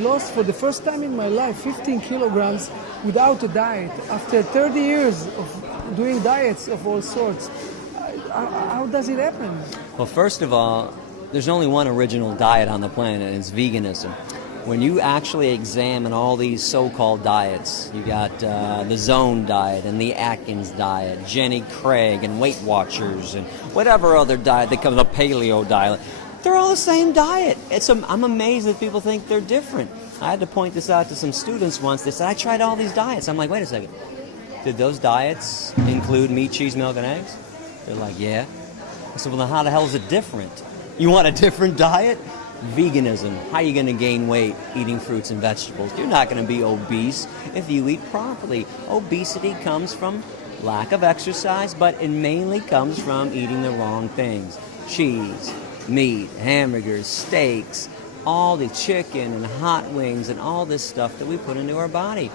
lost for the first time in my life 15 kilograms without a diet after 30 years of doing diets of all sorts. How does it happen? Well, first of all, there's only one original diet on the planet, and it's veganism. When you actually examine all these so-called diets, you got the Zone diet and the Atkins diet, Jenny Craig and Weight Watchers and whatever other diet that comes, the paleo diet, they're all the same diet. I'm amazed that people think they're different. I had to point this out to some students once. They said, I tried all these diets. I'm like, wait a second. Did those diets include meat, cheese, milk, and eggs? They're like, yeah. I said, well, then how the hell is it different? You want a different diet? Veganism. How are you going to gain weight eating fruits and vegetables? You're not going to be obese if you eat properly. Obesity comes from lack of exercise, but it mainly comes from eating the wrong things. Cheese, meat, hamburgers, steaks, all the chicken and hot wings and all this stuff that we put into our body.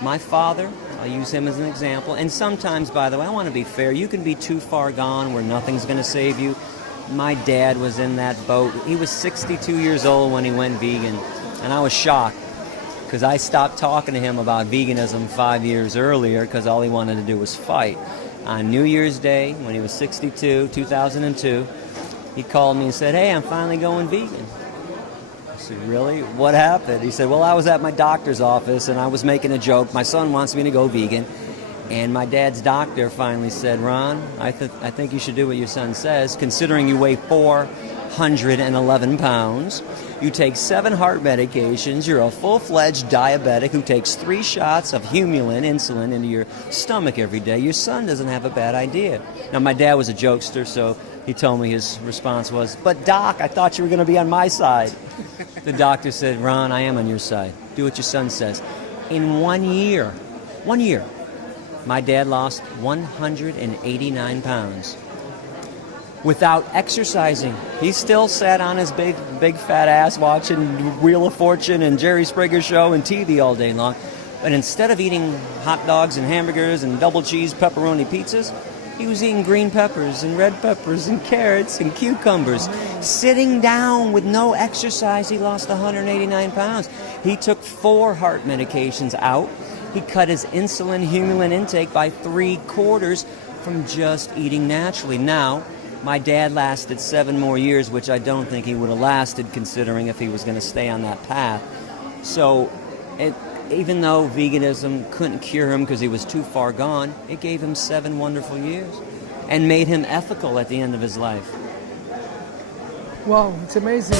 My father, I'll use him as an example, and sometimes, by the way, I want to be fair, you can be too far gone where nothing's going to save you. My dad was in that boat. He was 62 years old when he went vegan, and I was shocked because I stopped talking to him about veganism 5 years earlier because all he wanted to do was fight. On New Year's Day, when he was 62, 2002, he called me and said, hey, I'm finally going vegan. I said, really? What happened? He said, well, I was at my doctor's office, and I was making a joke. My son wants me to go vegan. And my dad's doctor finally said, Ron, I think you should do what your son says, considering you weigh 411 pounds, you take 7 heart medications, you're a full-fledged diabetic who takes 3 shots of insulin into your stomach every day. Your son doesn't have a bad idea. Now, my dad was a jokester, so he told me his response was, but Doc, I thought you were going to be on my side. The doctor said, Ron, I am on your side. Do what your son says. In 1 year, my dad lost 189 pounds without exercising. He still sat on his big fat ass watching Wheel of Fortune and Jerry Springer Show and TV all day long. But instead of eating hot dogs and hamburgers and double cheese pepperoni pizzas, he was eating green peppers and red peppers and carrots and cucumbers. Sitting down with no exercise, he lost 189 pounds. He took 4 heart medications out. He cut his insulin intake by 3/4 from just eating naturally. Now, my dad lasted 7 more years, which I don't think he would have lasted considering if he was going to stay on that path. So even though veganism couldn't cure him because he was too far gone, it gave him 7 wonderful years and made him ethical at the end of his life. Wow, it's amazing.